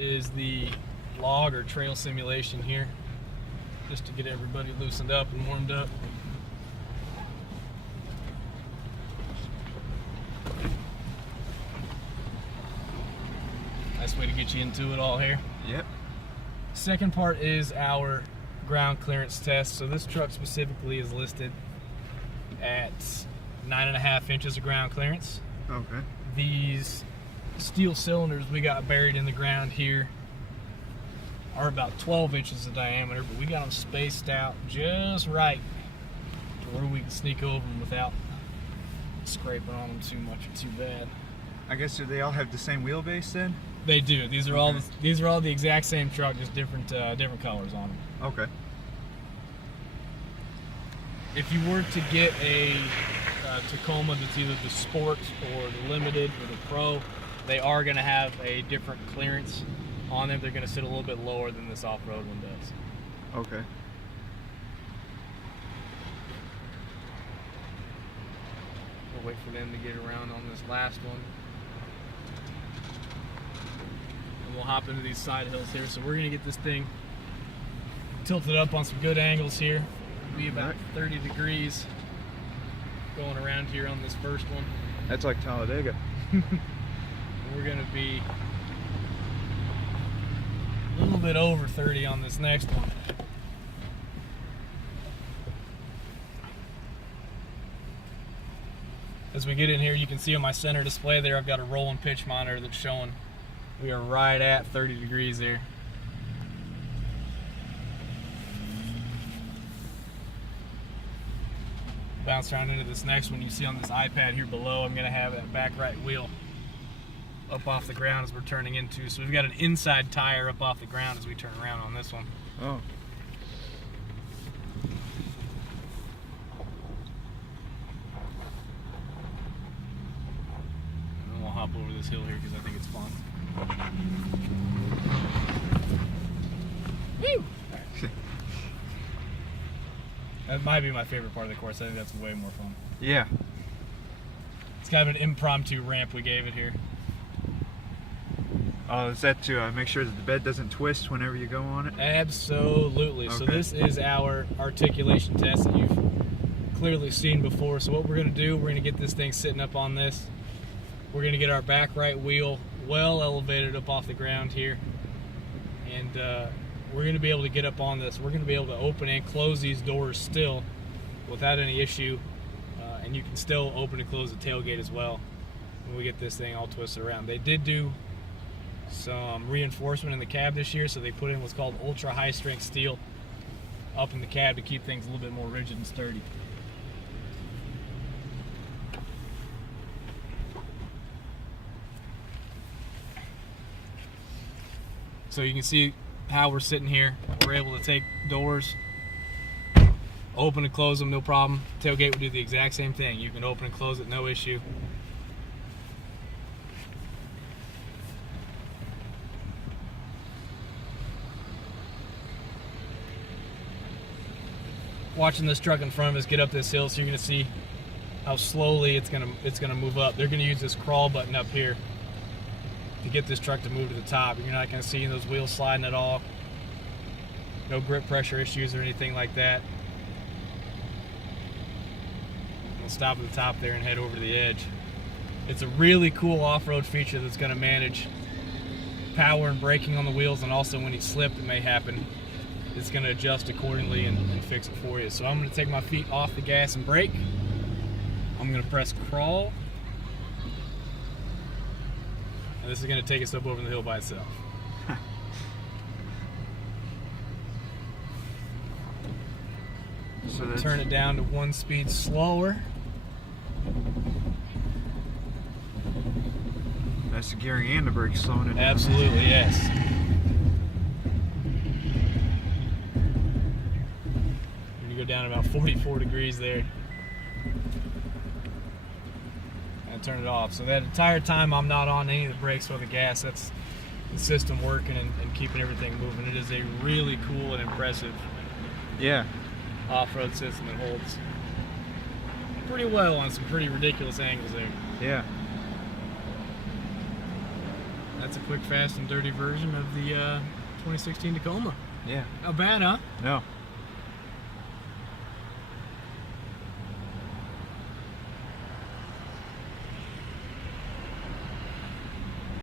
is the log or trail simulation here, just to get everybody loosened up and warmed up. Nice way to get you into it all here. Yep. Second part is our ground clearance test. So this truck specifically is listed at 9.5 inches of ground clearance. Okay. These steel cylinders we got buried in the ground here are about 12 inches of diameter, but we got them spaced out just right to where we can sneak over them without scraping on them too much or too bad. I guess, do they all have the same wheelbase then? They do. These are all the exact same truck, just different colors on them. Okay. If you were to get a Tacoma that's either the Sport or the Limited or the Pro, they are going to have a different clearance on them. They're going to sit a little bit lower than this off-road one does. Okay. We'll wait for them to get around on this last one. And we'll hop into these side hills here. So we're going to get this thing tilted up on some good angles here. It'll be about 30 degrees going around here on this first one. That's like Talladega. We're going to be a little bit over 30 on this next one. As we get in here, you can see on my center display there, I've got a roll and pitch monitor that's showing we are right at 30 degrees there. Bounce around into this next one. You see on this iPad here below, I'm going to have that back right wheel up off the ground as we're turning into. So we've got an inside tire up off the ground as we turn around on this one. Oh. And then we'll hop over this hill here because I think it's fun. Woo! That might be my favorite part of the course. I think that's way more fun. Yeah. It's kind of an impromptu ramp we gave it here. Oh, is that to make sure that the bed doesn't twist whenever you go on it? Absolutely. Okay. So this is our articulation test that you've clearly seen before. So what we're going to do, we're going to get this thing sitting up on this. We're going to get our back right wheel well elevated up off the ground here. And we're going to be able to get up on this. We're going to be able to open and close these doors still without any issue. And you can still open and close the tailgate as well when we get this thing all twisted around. They did do some reinforcement in the cab this year, so they put in what's called ultra high strength steel up in the cab to keep things a little bit more rigid and sturdy. So you can see how we're sitting here. We're able to take doors, open and close them, no problem. Tailgate will do the exact same thing. You can open and close it, no issue. Watching this truck in front of us get up this hill, so you're going to see how slowly it's going to move up. They're going to use this crawl button up here to get this truck to move to the top. You're not going to see those wheels sliding at all. No grip pressure issues or anything like that. We'll stop at the top there and head over to the edge. It's a really cool off-road feature that's going to manage power and braking on the wheels, and also when you slip, it may happen. It's going to adjust accordingly and fix it for you. So I'm going to take my feet off the gas and brake. I'm going to press crawl. And this is going to take us up over the hill by itself. So turn it down to 1 speed slower. That's the gearing and the brake slowing it down. Absolutely, yes. Go down about 44 degrees there and turn it off. So that entire time I'm not on any of the brakes or the gas. That's the system working and keeping everything moving. It is a really cool and impressive off-road system that holds pretty well on some pretty ridiculous angles there. Yeah. That's a quick, fast, and dirty version of the 2016 Tacoma. Yeah. Not bad, huh? No.